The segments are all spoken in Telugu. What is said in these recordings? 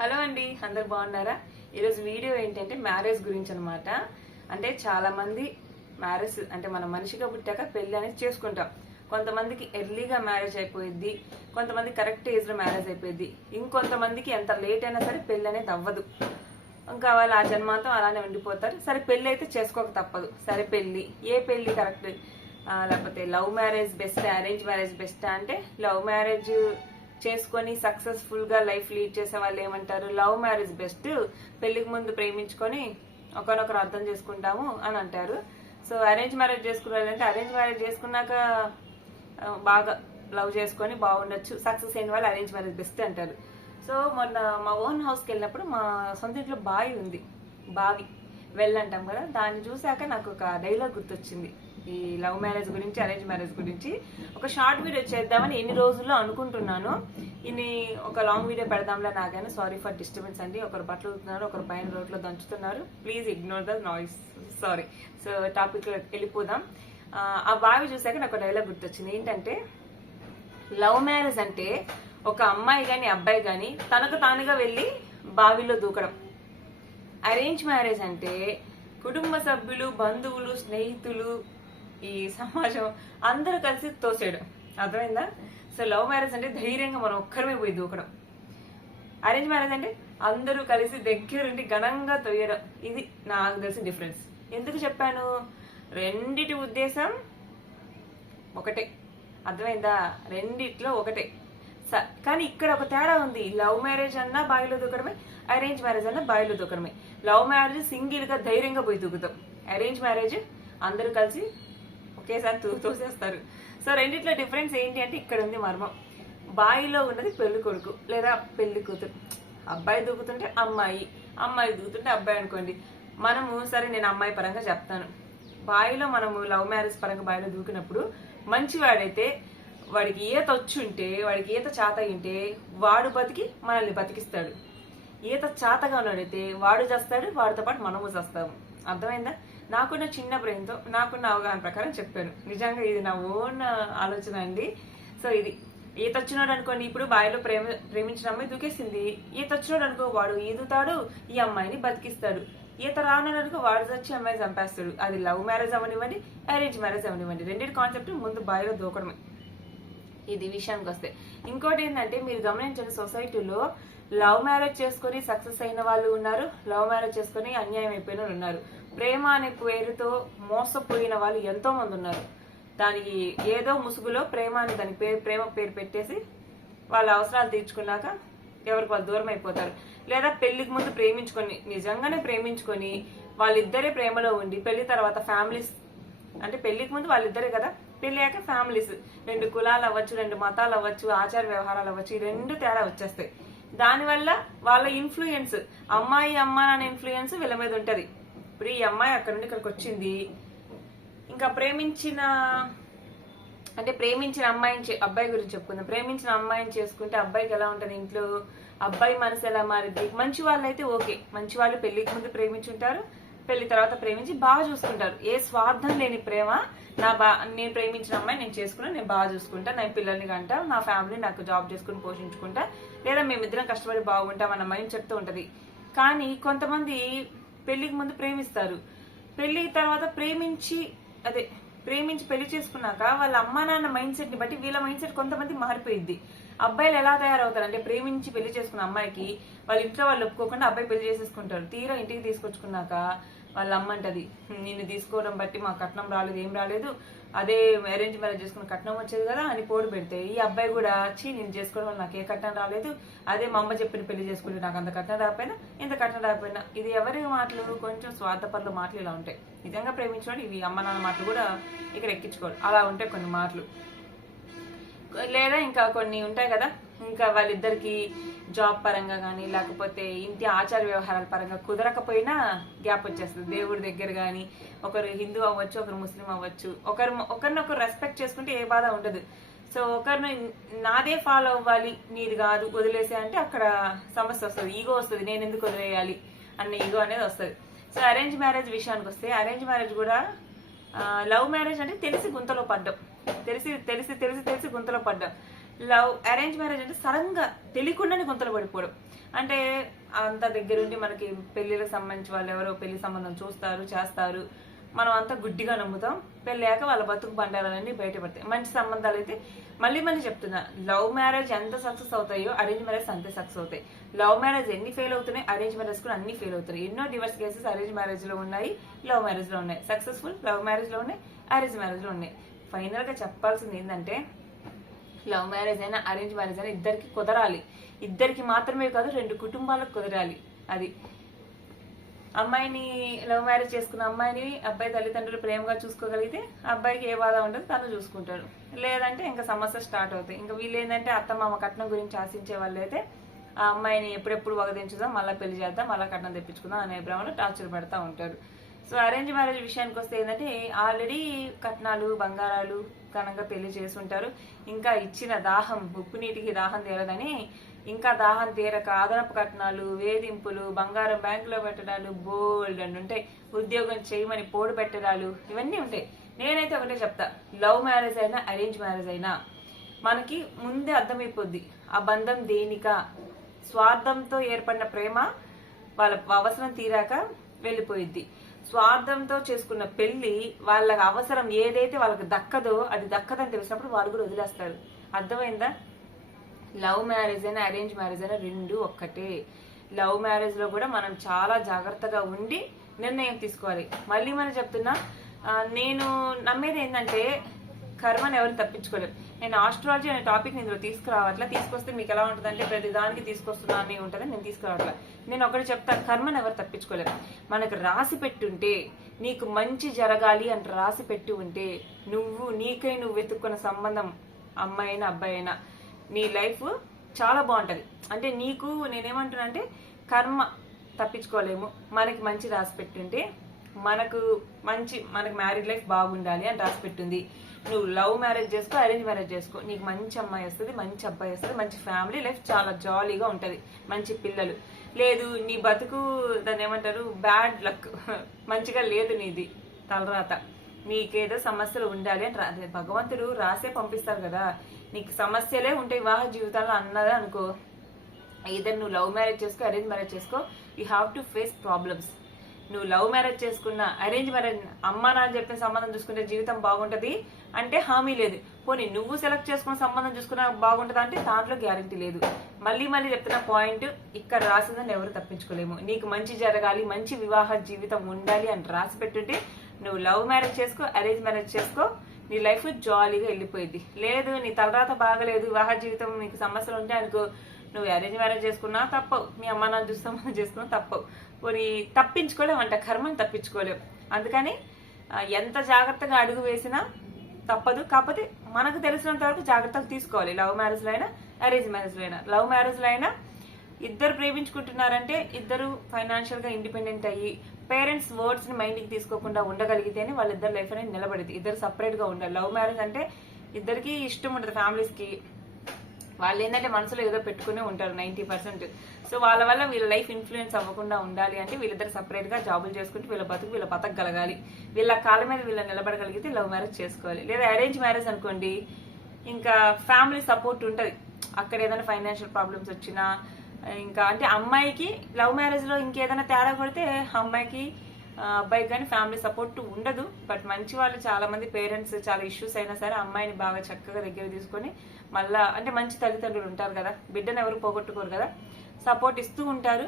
హలో అండి, అందరు బాగున్నారా? ఈరోజు వీడియో ఏంటంటే మ్యారేజ్ గురించి అనమాట. అంటే చాలా మంది మ్యారేజ్ అంటే మన మనిషిగా పుట్టాక పెళ్లి అనేది చేసుకుంటాం. కొంతమందికి ఎర్లీగా మ్యారేజ్ అయిపోయింది, కొంతమంది కరెక్ట్ ఏజ్ లో మ్యారేజ్ అయిపోయింది, ఇంకొంతమందికి ఎంత లేట్ అయినా సరే పెళ్లి అనేది అవ్వదు. ఇంకా వాళ్ళు ఆ జన్మాంతం అలానే ఉండిపోతారు. సరే పెళ్లి అయితే చేసుకోక తప్పదు. సరే పెళ్లి ఏ పెళ్లి కరెక్ట్, లేకపోతే love marriage best, arrange marriage best అంటే లవ్ మ్యారేజ్ చేసుకొని సక్సెస్ఫుల్ గా లైఫ్ లీడ్ చేసే వాళ్ళు ఏమంటారు, లవ్ మ్యారేజ్ బెస్ట్, పెళ్లికి ముందు ప్రేమించుకొని ఒకరినొకరు అర్థం చేసుకుంటాము అని అంటారు. సో అరేంజ్ మ్యారేజ్ చేసుకున్నారంటే అరేంజ్ మ్యారేజ్ చేసుకున్నాక బాగా లవ్ చేసుకొని బాగుండొచ్చు, సక్సెస్ అయిన వాళ్ళు అరేంజ్ మ్యారేజ్ బెస్ట్ అంటారు. సో మొన్న మా ఓన్ హౌస్కి వెళ్ళినప్పుడు మా సొంత ఇంట్లో బావి ఉంది, బావి వెళ్ళంటాం కదా, దాన్ని చూసాక నాకు ఒక డైలాగ్ గుర్తొచ్చింది. ఈ లవ్ మ్యారేజ్ గురించి, అరేంజ్ మ్యారేజ్ గురించి ఒక షార్ట్ వీడియో చేద్దామని ఎన్ని రోజుల్లో అనుకుంటున్నాను. ఇన్ని ఒక లాంగ్ వీడియో పెడదాంలే నాకైనా. సారీ ఫర్ డిస్టర్బెన్స్ అండి. ఒకరు బట్టలు ఉతున్నారు, ఒకరు పైన రోడ్లో దంచుతున్నారు. Please ignore the noise, sorry. So topic వెళ్ళిపోదాం. ఆ బావి చూసాక నాకు డైలాగ్ గుర్తొచ్చింది. ఏంటంటే లవ్ మ్యారేజ్ అంటే ఒక అమ్మాయి గాని అబ్బాయి గాని తనకు తానుగా వెళ్ళి బావిలో దూకడం. అరేంజ్ మ్యారేజ్ అంటే కుటుంబ సభ్యులు, బంధువులు, స్నేహితులు, ఈ సమాజం అందరూ కలిసి తోసేయడం. అర్థమైందా? సో లవ్ మ్యారేజ్ అంటే ధైర్యంగా మనం ఒక్కరమే పోయి దూకడం. అరేంజ్ మ్యారేజ్ అంటే అందరూ కలిసి దగ్గరుండి ఘనంగా తోయడం. ఇది నాకు తెలిసిన డిఫరెన్స్. ఎందుకు చెప్పాను? రెండిటి ఉద్దేశం ఒకటే. అర్థమైందా? రెండిట్లో ఒకటే. కానీ ఇక్కడ ఒక తేడా ఉంది. లవ్ మ్యారేజ్ అన్నా బావిలో దూకడమే, అరేంజ్ మ్యారేజ్ అన్నా బావిలో దూకడమే. లవ్ మ్యారేజ్ సింగిల్ గా ధైర్యంగా పోయి దూకుతాం, అరేంజ్ మ్యారేజ్ అందరూ కలిసి ఒకేసారి తోసేస్తారు. సో రెండిట్లో డిఫరెన్స్ ఏంటి అంటే ఇక్కడ ఉంది మర్మం. బావిలో ఉన్నది పెళ్లి కొడుకు లేదా పెళ్లి కూతురు, అబ్బాయి దూకుతుంటే అమ్మాయి, అమ్మాయి దూకుతుంటే అబ్బాయి అనుకోండి. మనము సరే నేను అమ్మాయి పరంగా చెప్తాను. బావిలో మనము లవ్ మ్యారేజ్ పరంగా బావిలో దూకినప్పుడు మంచివాడైతే, వాడికి ఈత వచ్చుంటే, వాడికి ఈత చాత ఉంటే వాడు బతికి మనల్ని బతికిస్తాడు. ఈత చాతగా ఉన్నాడైతే వాడు చేస్తాడు, వాడితో పాటు మనము చేస్తాము. అర్థమైందా? నాకున్న చిన్న బ్రెయిన్తో నాకున్న అవగాహన ప్రకారం చెప్పాను. నిజంగా ఇది నా ఓన్ ఆలోచన అండి. సో ఇది ఈత వచ్చినాడు అనుకోండి, ఇప్పుడు బావిలో ప్రేమించిన అమ్మాయి దూకేసింది. ఈత వచ్చినాడు అనుకో, వాడు ఈదుతాడు, ఈ అమ్మాయిని బతికిస్తాడు. ఈత రానున్నాడు అనుకో, వాడు వచ్చి అమ్మాయి చంపేస్తాడు. అది లవ్ మ్యారేజ్ అవనివ్వండి, అరేంజ్ మ్యారేజ్ అవనివ్వండి, రెండింటి కాన్సెప్ట్ ముందు బావిలో దూకడమే. ఇది విషయానికి వస్తే ఇంకోటి ఏంటంటే, మీరు గమనించండి, సొసైటీలో లవ్ మ్యారేజ్ చేసుకుని సక్సెస్ అయిన వాళ్ళు ఉన్నారు, లవ్ మ్యారేజ్ చేసుకుని అన్యాయం అయిపోయిన వాళ్ళు ఉన్నారు. ప్రేమ అనే పేరుతో మోసపోయిన వాళ్ళు ఎంతో మంది ఉన్నారు. దానికి ఏదో ముసుగులో ప్రేమ అని దాని ప్రేమ పేరు పెట్టేసి వాళ్ళ అవసరాలు తీర్చుకున్నాక ఎవరికి వాళ్ళు దూరం అయిపోతారు. లేదా పెళ్లికి ముందు ప్రేమించుకొని, నిజంగానే ప్రేమించుకొని వాళ్ళిద్దరే ప్రేమలో ఉండి పెళ్లి తర్వాత ఫ్యామిలీస్, అంటే పెళ్లికి ముందు వాళ్ళిద్దరే కదా, పెళ్ళాక ఫ్యామిలీస్, రెండు కులాలు అవ్వచ్చు, రెండు మతాలు అవ్వచ్చు, ఆచార వ్యవహారాలు అవ్వచ్చు, ఈ రెండు తేడా వచ్చేస్తాయి. దానివల్ల వాళ్ళ ఇన్ఫ్లుయెన్స్, అమ్మాయి అమ్మ అనే ఇన్ఫ్లుయెన్స్ వీళ్ళ మీద ఉంటది. ఇప్పుడు ఈ అమ్మాయి అక్కడ నుండి ఇక్కడికి వచ్చింది, ఇంకా ప్రేమించిన అమ్మాయిని, అబ్బాయి గురించి చెప్పుకుందాం. ప్రేమించిన అమ్మాయిని చేసుకుంటే అబ్బాయికి ఎలా ఉంటుంది ఇంట్లో, అబ్బాయి మనసు ఎలా మారిద్ది. మంచి వాళ్ళు అయితే ఓకే, మంచి వాళ్ళు పెళ్లికి ముందు ప్రేమించుంటారు, పెళ్లి తర్వాత ప్రేమించి బాగా చూసుకుంటారు. ఏ స్వార్థం లేని ప్రేమ. నేను ప్రేమించిన అమ్మాయి నేను చేసుకున్నా, నేను బాగా చూసుకుంటా, నేను పిల్లల్ని కంటా, నా ఫ్యామిలీ నాకు జాబ్ చేసుకుని పోషించుకుంటా, లేదా మేమిద్దరం కష్టపడి బాగుంటాం అన్న మైండ్ చెప్తూ ఉంటది. కానీ కొంతమంది పెళ్లికి ముందు ప్రేమిస్తారు, పెళ్లి తర్వాత ప్రేమించి పెళ్లి చేసుకున్నాక వాళ్ళ అమ్మా నాన్న మైండ్ సెట్ ని బట్టి వీళ్ళ మైండ్ సెట్ కొంతమంది మారిపోయింది. అబ్బాయిలు ఎలా తయారవుతారు అంటే, ప్రేమించి పెళ్లి చేసుకున్న అమ్మాయికి వాళ్ళ ఇంట్లో వాళ్ళు ఒప్పుకోకుండా అబ్బాయి పెళ్లి చేసేసుకుంటారు. తీరా ఇంటికి తీసుకొచ్చుకున్నాక వాళ్ళ అమ్మ అంటది, నిన్ను తీసుకోవడం బట్టి మా కట్నం రాలేదు, ఏం రాలేదు, అదే అరేంజ్ మ్యారేజ్ చేసుకున్న కట్నం వచ్చేది కదా అని పోటు పెడితే, ఈ అబ్బాయి కూడా నేను చేసుకోవడం వల్ల నాకు ఏ కట్నం రాలేదు, అదే మా అమ్మ చెప్పిన పెళ్లి చేసుకుంటే నాకు అంత కట్నం రాకపోయినా, ఇంత కట్నం రాకపోయినా. ఇది ఎవరి మాటలు? కొంచెం స్వార్థపరుల మాటలు ఇలా ఉంటాయి. నిజంగా ప్రేమించుకోండి, ఇవి అమ్మ నాన్న మాటలు కూడా ఇక్కడ ఎక్కించుకోండి. అలా ఉంటాయి కొన్ని మాటలు. లేదా ఇంకా కొన్ని ఉంటాయి కదా, ఇంకా వాళ్ళిద్దరికి జాబ్ పరంగా కానీ లేకపోతే ఇంటి ఆచార వ్యవహారాల పరంగా కుదరకపోయినా గ్యాప్ వచ్చేస్తుంది. దేవుడి దగ్గర కానీ, ఒకరు హిందూ అవ్వచ్చు, ఒకరు ముస్లిం అవ్వచ్చు, ఒకరినొకరు రెస్పెక్ట్ చేసుకుంటే ఏ బాధ ఉండదు. సో ఒకరిని నాదే ఫాలో అవ్వాలి, నీది కాదు వదిలేసే అంటే అక్కడ సమస్య వస్తుంది, ఈగో వస్తుంది, నేను ఎందుకు వదిలేయాలి అన్న ఈగో అనేది వస్తుంది. సో అరేంజ్ మ్యారేజ్ విషయానికి వస్తే, అరేంజ్ మ్యారేజ్ కూడా లవ్ మ్యారేజ్ అంటే తెలిసి గుంతలో పడ్డం, తెలిసి తెలిసి తెలిసి తెలిసి గుంతలో పడ్డం. లవ్ అరేంజ్ మ్యారేజ్ అంటే సడన్ గా తెలియకుండానే గుంతలు పడిపోవడం. అంటే అంత దగ్గరుండి మనకి పెళ్లిళ్ళకి సంబంధించి వాళ్ళు ఎవరో పెళ్లి సంబంధం చూస్తారు చేస్తారు, మనం అంతా గుడ్డిగా నమ్ముతాం. పెళ్ళాక వాళ్ళ బతుకు బండారాలన్నీ బయటపడతాయి. మంచి సంబంధాలు అయితే మళ్ళీ చెప్తున్నా, లవ్ మ్యారేజ్ ఎంత సక్సెస్ అవుతాయో అరేంజ్ మ్యారేజ్ అంతే సక్సెస్ అవుతాయి. లవ్ మ్యారేజ్ ఎన్ని ఫెయిల్ అవుతున్నాయి, అరేంజ్ మ్యారేజ్ కూడా అన్ని ఫెయిల్ అవుతాయి. ఎన్నో డివర్స్ కేసెస్ అరేంజ్ మ్యారేజ్ లో ఉన్నాయి, లవ్ మ్యారేజ్ లో ఉన్నాయి. సక్సెస్ఫుల్ లవ్ మ్యారేజ్ లో ఉన్నాయి, అరేంజ్ మ్యారేజ్ లో ఉన్నాయి. ఫైనల్ గా చెప్పాల్సింది ఏంటంటే, లవ్ మ్యారేజ్ అయినా అరేంజ్ మ్యారేజ్ అయినా ఇద్దరికి కుదరాలి. ఇద్దరికి మాత్రమే కాదు, 2 కుటుంబాలకు కుదరాలి. అది అమ్మాయిని లవ్ మ్యారేజ్ చేసుకున్న అమ్మాయిని అబ్బాయి తల్లిదండ్రులు ప్రేమగా చూసుకోగలిగితే అబ్బాయికి ఏ బాధ ఉండదు, తను చూసుకుంటాడు. లేదంటే ఇంకా సమస్య స్టార్ట్ అవుతాయి. ఇంకా వీళ్ళు ఏంటంటే అత్తమామ కట్నం గురించి ఆశించే వాళ్ళు అయితే ఆ అమ్మాయిని ఎప్పుడెప్పుడు వగదించుదాం, మళ్ళీ పెళ్లి చేద్దాం, మళ్ళీ కట్నం తెప్పించుకుందాం అనే భ్రమలో టార్చర్ పెడతా ఉంటారు. సో అరేంజ్ మ్యారేజ్ విషయానికి వస్తే ఏంటంటే, ఆల్రెడీ కట్నాలు బంగారాలు ఘనంగా పెళ్లి చేసుంటారు. ఇంకా ఇచ్చిన దాహం, ఉప్పు నీటికి దాహం తీరదని ఇంకా దాహం తీరక అదనపు కట్నాలు, వేధింపులు, బంగారం బ్యాంకులో పెట్టడాలు బోల్డ్ అని ఉంటాయి. ఉద్యోగం చేయమని పోడు పెట్టడాలు ఇవన్నీ ఉంటాయి. నేనైతే ఒకటే చెప్తా, లవ్ మ్యారేజ్ అయినా అరేంజ్ మ్యారేజ్ అయినా మనకి ముందే అర్థమైపోద్ది ఆ బంధం దేనిక. స్వార్థంతో ఏర్పడిన ప్రేమ వాళ్ళ అవసరం తీరాక వెళ్ళిపోయిద్ది. స్వార్థంతో చేసుకున్న పెళ్లి వాళ్ళకి అవసరం ఏదైతే వాళ్ళకి దక్కదో అది దక్కదని తెలిసినప్పుడు వాళ్ళు కూడా వదిలేస్తారు. అర్థమైందా? లవ్ మ్యారేజ్ అయినా అరేంజ్ మ్యారేజ్ అయినా 2 ఒక్కటే. లవ్ మ్యారేజ్ లో కూడా మనం చాలా జాగ్రత్తగా ఉండి నిర్ణయం తీసుకోవాలి. మళ్ళీ చెప్తున్నా, నేను నమ్మేది ఏంటంటే, కర్మను ఎవరు తప్పించుకోలేరు. నేను ఆస్ట్రాలజీ అనే టాపిక్ ఇందులో తీసుకురావట్లా. తీసుకొస్తే మీకు ఎలా ఉంటుంది అంటే, ప్రతి దానికి తీసుకొస్తున్నా అని ఉంటుంది, నేను తీసుకురావట్లా. నేను ఒకటి చెప్తాను, కర్మను ఎవరు తప్పించుకోలేరు. మనకు రాసి పెట్టుంటే, నీకు మంచి జరగాలి అంటే రాసి పెట్టి ఉంటే, నీకై నువ్వు వెతుక్కున్న సంబంధం అమ్మాయి అయినా అబ్బాయి అయినా నీ లైఫ్ చాలా బాగుంటది. అంటే నీకు నేనేమంటున్నా అంటే, కర్మ తప్పించుకోలేము. మనకి మంచి రాసి పెట్టుంటే, మనకు మ్యారీడ్ లైఫ్ బాగుండాలి అని రాసి పెట్టింది. నువ్వు లవ్ మ్యారేజ్ చేసుకో, అరేంజ్ మ్యారేజ్ చేసుకో, నీకు మంచి అమ్మాయి వస్తుంది, మంచి అబ్బాయి వస్తుంది, మంచి ఫ్యామిలీ లైఫ్ చాలా జాలీగా ఉంటది, మంచి పిల్లలు. లేదు నీ బతుకు దాన్ని ఏమంటారు, బ్యాడ్ లక్, మంచిగా లేదు నీది తలరాత, నీకేదో సమస్యలు ఉండాలి అని భగవంతుడు రాసే పంపిస్తారు కదా. నీకు సమస్యలే ఉంటాయి వివాహ జీవితాల్లో అన్నదే అనుకో, ఇద్దరు నువ్వు లవ్ మ్యారేజ్ చేసుకో, అరేంజ్ మ్యారేజ్ చేసుకో, you have to face problems. నువ్వు లవ్ మ్యారేజ్ చేసుకున్నా, అరేంజ్ మ్యారేజ్ అమ్మా నాన్న చెప్పిన సంబంధం చూసుకుంటే జీవితం బాగుంటది అంటే హామీ లేదు. పోనీ నువ్వు సెలెక్ట్ చేసుకున్న సంబంధం చూసుకున్నా బాగుంటుందా అంటే దాంట్లో గ్యారంటీ లేదు. మళ్ళీ చెప్తున్న పాయింట్, ఇక్కడ రాసిందని ఎవరు తప్పించుకోలేము. నీకు మంచి జరగాలి, మంచి వివాహ జీవితం ఉండాలి అని రాసి పెట్టుంటే నువ్వు లవ్ మ్యారేజ్ చేసుకో, అరేంజ్ మ్యారేజ్ చేసుకో, నీ లైఫ్ జాలీగా వెళ్ళిపోయింది. లేదు నీ తలరాత బాగలేదు, వివాహ జీవితం నీకు సమస్యలు ఉంటాయి అనుకో, నువ్వు అరేంజ్ మ్యారేజ్ చేసుకున్నా తప్పవు, మీ అమ్మ నాన్న చూసి సంబంధం చేసుకున్నా తప్పవు. పోనీ తప్పించుకోలేమంట, కర్మని తప్పించుకోలేవు. అందుకని ఎంత జాగ్రత్తగా అడుగు వేసినా తప్పదు. కాకపోతే మనకు తెలిసినంత వరకు జాగ్రత్తలు తీసుకోవాలి. లవ్ మ్యారేజ్లో అయినా అరేంజ్ మ్యారేజ్లో అయినా. లవ్ మ్యారేజ్లో అయినా ఇద్దరు ప్రేమించుకుంటున్నారంటే ఇద్దరు ఫైనాన్షియల్ గా ఇండిపెండెంట్ అయ్యి పేరెంట్స్ వర్డ్స్ ని మైండ్ కి తీసుకోకుండా ఉండగలిగితేనే వాళ్ళిద్దరు లైఫ్ అనేది నిలబడింది. ఇద్దరు సపరేట్ గా ఉండాలి. లవ్ మ్యారేజ్ అంటే ఇద్దరికి ఇష్టం ఉంటుంది, ఫ్యామిలీస్ కి వాళ్ళు ఏంటంటే మనసులో ఏదో పెట్టుకునే ఉంటారు 90%. సో వాళ్ళ వల్ల వీళ్ళ లైఫ్ ఇన్ఫ్లుయెన్స్ అవ్వకుండా ఉండాలి అంటే వీళ్ళిద్దరు సపరేట్ గా జాబులు చేసుకుంటూ వీళ్ళ బతకగలగాలి. వీళ్ళ కాళ్ళ మీద వీళ్ళ నిలబడగలిగితే లవ్ మ్యారేజ్ చేసుకోవాలి. లేదా అరేంజ్ మ్యారేజ్ అనుకోండి, ఇంకా ఫ్యామిలీ సపోర్ట్ ఉంటుంది. అక్కడ ఏదైనా ఫైనాన్షియల్ ప్రాబ్లమ్స్ వచ్చినా, ఇంకా అంటే అమ్మాయికి లవ్ మ్యారేజ్ లో ఇంకేదైనా తేడా కొడితే అమ్మాయికి అబ్బాయికి కానీ ఫ్యామిలీ సపోర్ట్ ఉండదు. బట్ మంచి వాళ్ళు చాలా మంది పేరెంట్స్ చాలా ఇష్యూస్ అయినా సరే అమ్మాయిని బాగా చక్కగా దగ్గర తీసుకొని మళ్ళా అంటే మంచి తల్లిదండ్రులు ఉంటారు కదా, బిడ్డను ఎవరు పోగొట్టుకోరు కదా, సపోర్ట్ ఇస్తూ ఉంటారు.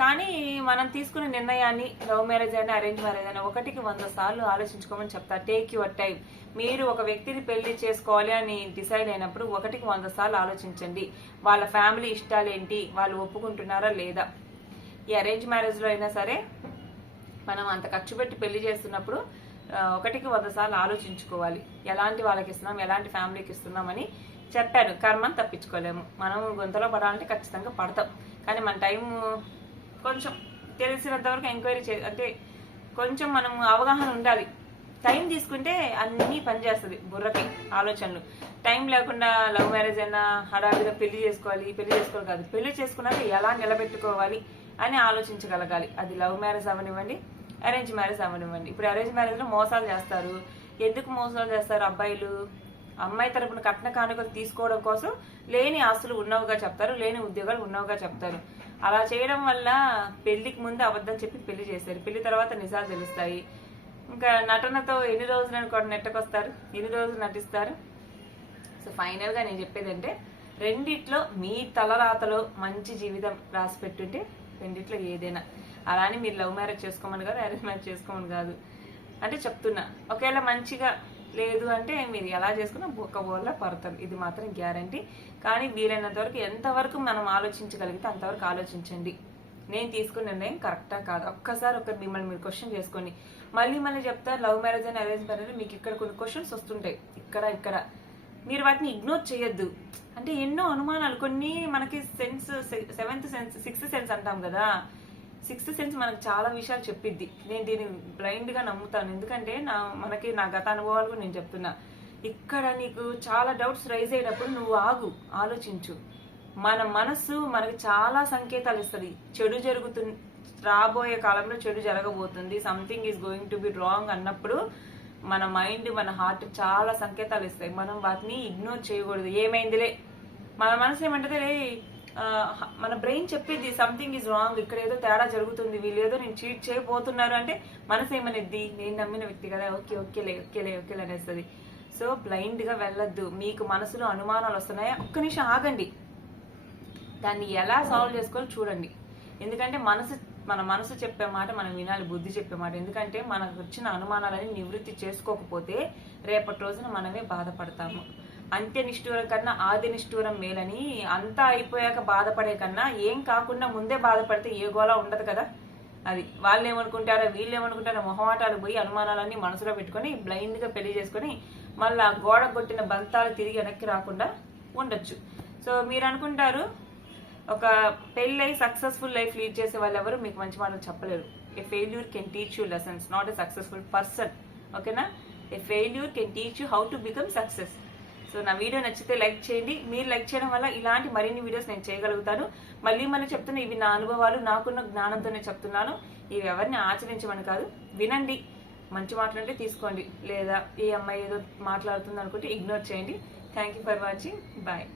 కానీ మనం తీసుకునే నిర్ణయాన్ని లవ్ మ్యారేజ్ అయినా అరేంజ్ మ్యారేజ్ అయినా 1కి 100 సార్లు ఆలోచించుకోమని చెప్తా. Take your time. మీరు ఒక వ్యక్తిని పెళ్లి చేసుకోవాలి అని డిసైడ్ అయినప్పుడు 1కి 100 సార్లు ఆలోచించండి. వాళ్ళ ఫ్యామిలీ ఇష్టాలు ఏంటి, వాళ్ళు ఒప్పుకుంటున్నారా లేదా. ఈ అరేంజ్ మ్యారేజ్ లో అయినా సరే మనం అంత ఖర్చు పెట్టి పెళ్లి చేస్తున్నప్పుడు 1కి 100 సార్లు ఆలోచించుకోవాలి. ఎలాంటి వాళ్ళకి ఇస్తున్నాం, ఎలాంటి ఫ్యామిలీకి ఇస్తున్నామని చెప్పాను. కర్మని తప్పించుకోలేము. మనం గొంతలో పడాలంటే ఖచ్చితంగా పడతాం. కానీ మన టైం కొంచెం తెలిసినంత వరకు ఎంక్వైరీ అంటే కొంచెం మనం అవగాహన ఉండాలి. టైం తీసుకుంటే అన్నీ పనిచేస్తుంది బుర్రకి ఆలోచనలు. టైం లేకుండా లవ్ మ్యారేజ్ అయినా హడావిడిగా పెళ్లి చేసుకోవాలి కాదు, పెళ్లి చేసుకున్నాక ఎలా నిలబెట్టుకోవాలి అని ఆలోచించగలగాలి. అది లవ్ మ్యారేజ్ అవనివ్వండి, అరేంజ్ మ్యారేజ్ అవనివ్వండి. ఇప్పుడు అరేంజ్ మ్యారేజ్ లో మోసాలు చేస్తారు. ఎందుకు మోసాలు చేస్తారు అబ్బాయిలు? అమ్మాయి తరపున కట్న కానుకలు తీసుకోవడం కోసం లేని ఆస్తులు ఉన్నవిగా చెప్తారు, లేని ఉద్యోగాలు ఉన్నవిగా చెప్తారు. అలా చేయడం వల్ల పెళ్లికి ముందు అబద్ధం చెప్పి పెళ్లి చేశారు, పెళ్లి తర్వాత నిజాలు తెలుస్తాయి. ఇంకా నటనతో ఎన్ని రోజులను కూడా నెట్టకొస్తారు, ఎన్ని రోజులు నటిస్తారు. సో ఫైనల్ గా నేను చెప్పేది అంటే రెండిట్లో మీ తలరాతలో మంచి జీవితం రాసి పెట్టుంటే రెండిట్లో ఏదైనా. అలానే మీరు లవ్ మ్యారేజ్ చేసుకోమని కాదు, అరేంజ్ మ్యారేజ్ చేసుకోమని కాదు, అంటే చెప్తున్నా. ఒకవేళ మంచిగా లేదు అంటే మీరు ఎలా చేసుకున్నా బొక్క బోర్లా పడతారు, ఇది మాత్రం గ్యారంటీ. కానీ వీలైనంత వరకు ఎంతవరకు మనం ఆలోచించగలిగితే అంతవరకు ఆలోచించండి. నేను తీసుకున్న నిర్ణయం కరెక్టా కాదు ఒక్కసారి మిమ్మల్ని మీరు క్వశ్చన్ చేసుకోండి. మళ్ళీ చెప్తారు లవ్ మ్యారేజ్ అని అరేంజ్ మ్యారేజ్, మీకు ఇక్కడ కొన్ని క్వశ్చన్స్ వస్తుంటాయి ఇక్కడ మీరు వాటిని ఇగ్నోర్ చేయొద్దు. అంటే ఎన్నో అనుమానాలు, కొన్ని మనకి sense, seventh sense, sixth sense అంటాం కదా, సిక్స్త్ సెన్స్ మనకు చాలా విషయాలు చెప్పిద్ది. నేను దీన్ని బ్లైండ్ గా నమ్ముతాను, ఎందుకంటే నా గత అనుభవాలు కూడా నేను చెప్తున్నా. ఇక్కడ నీకు చాలా డౌట్స్ రైజ్ అయినప్పుడు నువ్వు ఆగు, ఆలోచించు. మన మనసు మనకి చాలా సంకేతాలు ఇస్తుంది. చెడు జరుగుతుంది, రాబోయే కాలంలో చెడు జరగబోతుంది, something is going to be wrong అన్నప్పుడు మన మైండ్, మన హార్ట్ చాలా సంకేతాలు ఇస్తాయి. మనం వాటిని ఇగ్నోర్ చేయకూడదు. ఏమైందిలే, మన మనసు ఏమంటే మన బ్రెయిన్ చెప్పేది సంథింగ్ ఈజ్ రాంగ్, ఇక్కడ ఏదో తేడా జరుగుతుంది, వీళ్ళు ఏదో నేను చీట్ చేయబోతున్నారు అంటే మనసు ఏమనేది, నేను నమ్మిన వ్యక్తి కదా, ఓకేలే అనేస్తుంది. సో బ్లైండ్ గా వెళ్ళొద్దు. మీకు మనసులో అనుమానాలు వస్తున్నాయా, ఒక్క నిమిషం ఆగండి, దాన్ని ఎలా సాల్వ్ చేసుకోవాలో చూడండి. ఎందుకంటే మన మనసు చెప్పే మాట మనం వినాలి, బుద్ధి చెప్పే మాట. ఎందుకంటే మనకు వచ్చిన అనుమానాలని నివృత్తి చేసుకోకపోతే రేపటి రోజున మనమే బాధపడతాము. అంత్య నిష్ఠూరం కన్నా ఆది నిష్ఠూరం మేలని, అంతా అయిపోయాక బాధపడే కన్నా ఏం కాకుండా ముందే బాధపడితే ఏ గోళ ఉండదు కదా. అది వాళ్ళు ఏమనుకుంటారో వీళ్ళు ఏమనుకుంటారో మొహమాటాలు పోయి అనుమానాలన్నీ మనసులో పెట్టుకొని బ్లైండ్ గా పెళ్లి చేసుకుని మళ్ళీ గోడ కొట్టిన బంతాలు తిరిగి వెనక్కి రాకుండా ఉండొచ్చు. సో మీరు అనుకుంటారు ఒక పెళ్ళై సక్సెస్ఫుల్ లైఫ్ లీడ్ చేసే వాళ్ళు ఎవరు మీకు మంచి మాటలు చెప్పలేరు. A failure can teach you lessons, not a successful person. ఓకేనా? A failure can teach you how to become success. So నా వీడియో నచ్చితే లైక్ చేయండి. మీరు లైక్ చేయడం వల్ల ఇలాంటి మరిన్ని వీడియోస్ నేను చేయగలుగుతాను. మళ్ళీ చెప్తున్నా, ఇవి నా అనుభవాలు, నాకున్న జ్ఞానంతోనే చెప్తున్నాను. ఇవి ఎవరిని ఆచరించమని కాదు, వినండి. మంచి మాట్లాడితే తీసుకోండి, లేదా ఏ అమ్మాయి ఏదో మాట్లాడుతుంది అనుకుంటే ఇగ్నోర్ చేయండి. Thank you for watching. Bye.